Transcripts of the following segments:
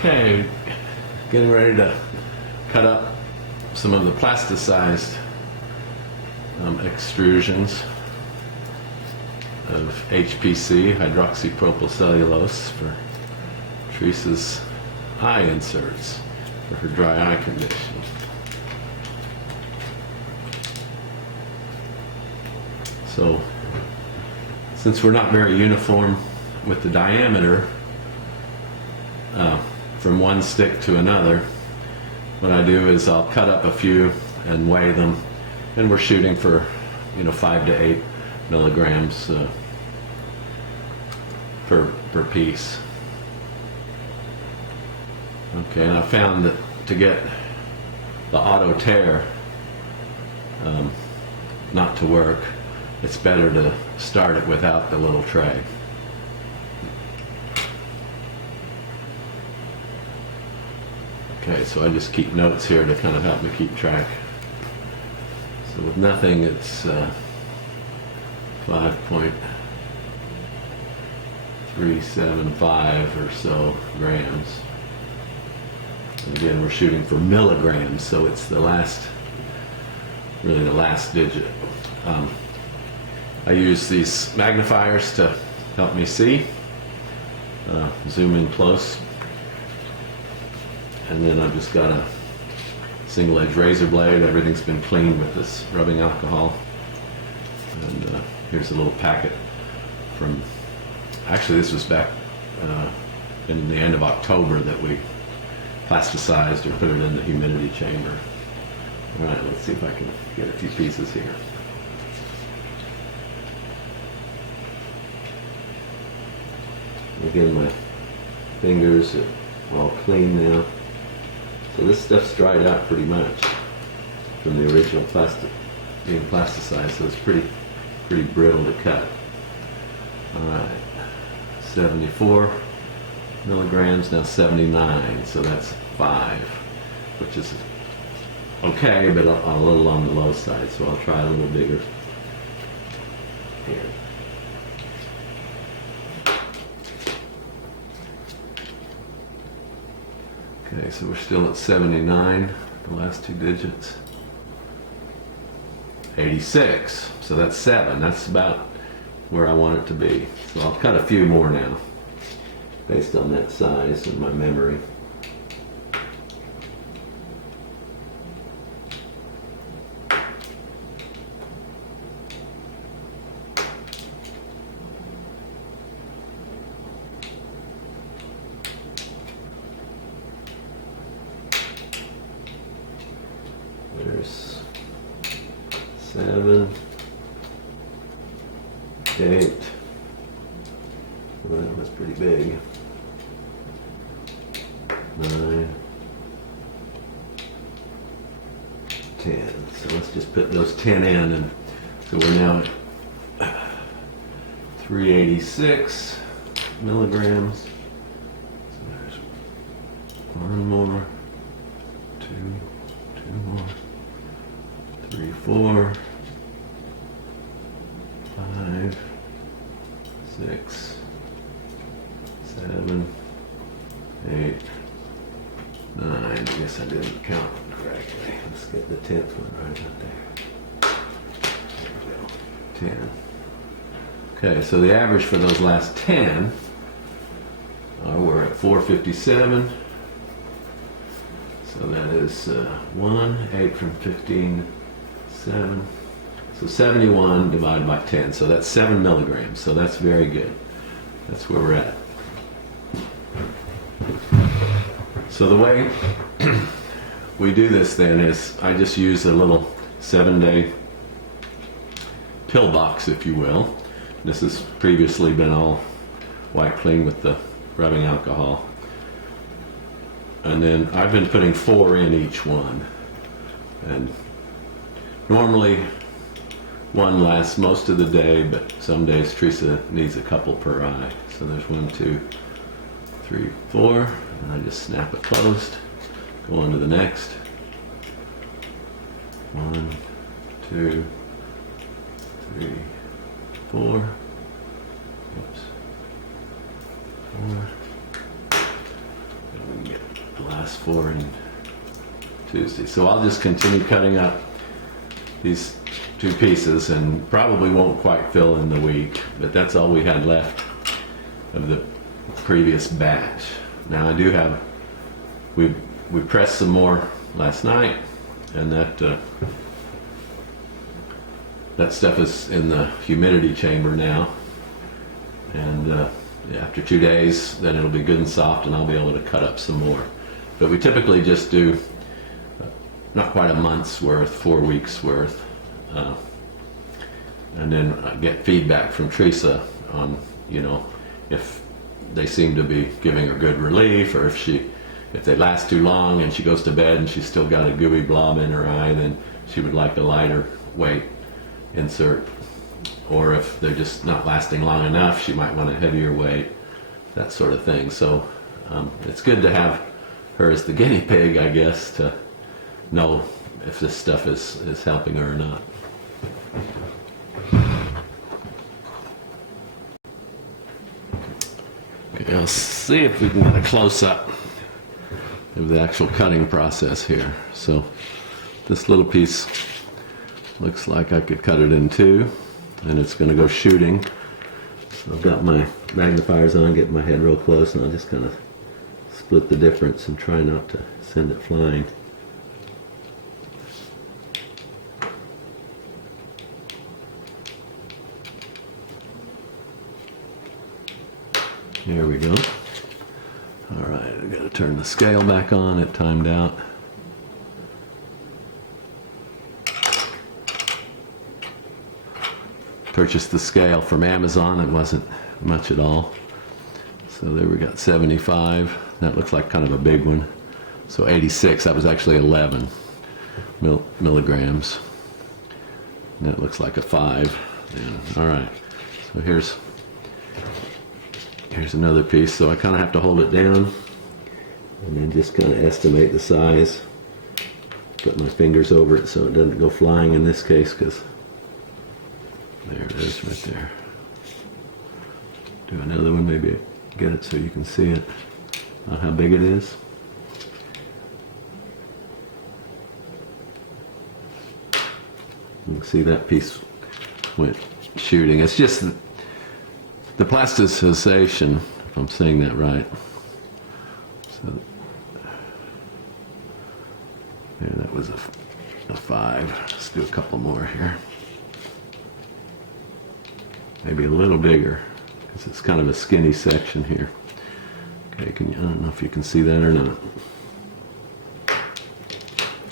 Okay, getting ready to cut up some of the plasticized extrusions of HPC, hydroxypropylcellulose, for Teresa's eye inserts for her dry eye condition. So, since we're not very uniform with the diameter from one stick to another, what I do is I'll cut up a few and weigh them, and we're shooting for 5 to 8 milligrams per piece. Okay, and I found that to get the auto tear not to work, it's better to start it without the little tray. Okay, so I just keep notes here to kind of help me keep track. So with nothing, it's 5.375 or so grams. And again, we're shooting for milligrams, so it's the last, really the last digit. I use these magnifiers to help me see. Zoom in close. And then I've just got a single edge razor blade. Everything's been cleaned with this rubbing alcohol. And here's a little packet from, actually this was back in the end of October that we plasticized or put it in the humidity chamber. All right, let's see if I can get a few pieces here. Again, my fingers are all clean now. So this stuff's dried out pretty much from the original being plasticized, so it's pretty brittle to cut. All right, 74 milligrams, now 79, so that's 5, which is okay, but a little on the low side, so I'll try a little bigger here. Okay, so we're still at 79, the last two digits. 86, so that's 7. That's about where I want it to be. So I'll cut a few more now, based on that size and my memory. There's 7, 8. Well, that was pretty big. 9, 10. So let's just put those 10 in, and so we're now at 386 milligrams. So there's one more, two more. 3, 4, 5, 6, 7, 8, 9. I guess I didn't count correctly. Let's get the 10th one right out there. There we go. 10. Okay, so the average for those last 10 we're at 457. So that is 1, 8 from 15, 7. So 71 divided by 10. So that's 7 milligrams. So that's very good. That's where we're at. So the way we do this then is I just use a little 7-day pill box, if you will. This has previously been all wiped clean with the rubbing alcohol. And then I've been putting 4 in each one. And normally one lasts most of the day, but some days Teresa needs a couple per eye. So there's 1, 2, 3, 4, and I just snap it closed. Go on to the next. 1, 2, 3, 4. Oops. 4. And we get the last 4 and Tuesday. So I'll just continue cutting up these 2 pieces and probably won't quite fill in the week, but that's all we had left of the previous batch. Now I do have, we pressed some more last night, and that stuff is in the humidity chamber now, and after 2 days then it'll be good and soft and I'll be able to cut up some more. But we typically just do not quite a month's worth, 4 weeks worth, and then I get feedback from Teresa on, you know, if they seem to be giving her good relief, or if they last too long and she goes to bed and she's still got a gooey blob in her eye, then she would like a lighter weight insert. Or if they're just not lasting long enough, she might want a heavier weight, that sort of thing. So it's good to have her as the guinea pig, I guess, to know if this stuff is helping her or not. Okay, I'll see if we can get a close-up of the actual cutting process here. So this little piece looks like I could cut it in 2, and it's going to go shooting. So I've got my magnifiers on, get my head real close, and I'll just kind of split the difference and try not to send it flying. There we go. All right, I've got to turn the scale back on. It timed out. Purchased the scale from Amazon. It wasn't much at all. So there we got 75. That looks like kind of a big one. So 86. That was actually 11 milligrams. And that looks like a 5. Yeah. All right. So here's another piece. So I kind of have to hold it down and then just kind of estimate the size. Put my fingers over it so it doesn't go flying in this case, because there it is right there. Do another one, maybe get it so you can see it, how big it is. You can see that piece went shooting. It's just the plasticization, if I'm saying that right. So there, that was a 5. Let's do a couple more here. Maybe a little bigger, because it's kind of a skinny section here. Okay, I don't know if you can see that or not.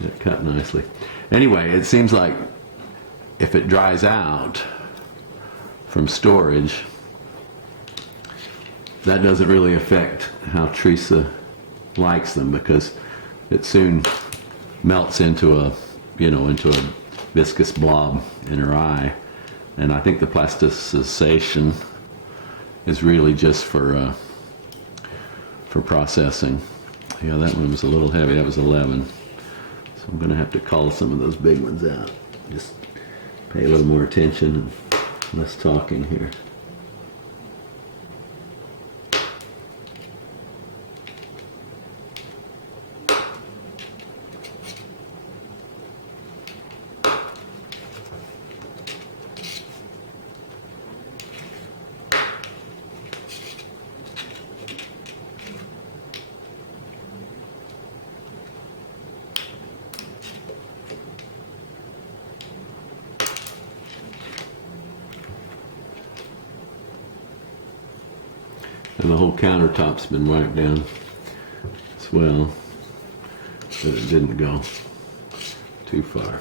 It cut nicely. Anyway, it seems like if it dries out from storage, that doesn't really affect how Teresa likes them, because it soon melts into a viscous blob in her eye. And I think the plasticization is really just for processing. Yeah, that one was a little heavy. That was 11. So I'm going to have to call some of those big ones out. Just pay a little more attention and less talking here. And the whole countertop's been wiped down as well, but it didn't go too far.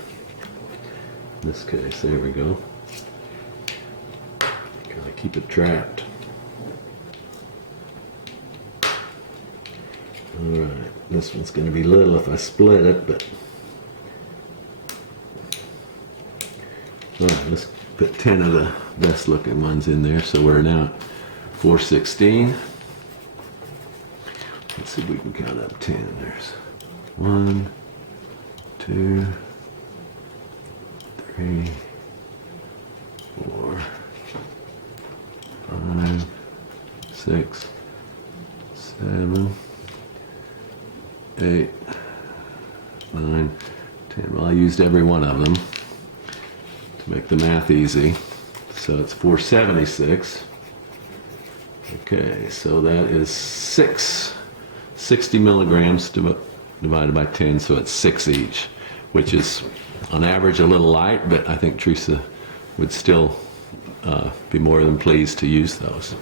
In this case, there we go. Gotta keep it trapped. Alright, this one's going to be little if I split it, but alright, let's put 10 of the best looking ones in there. So we're now at 416. Let's see if we can count up 10. There's 1, 2, 3, 4, 5, 6, 7, 8, 9, 10. Well, I used every one of them to make the math easy. So it's 476. Okay, so that is 60 milligrams divided by 10, so it's 6 each, which is on average a little light, but I think Teresa would still be more than pleased to use those.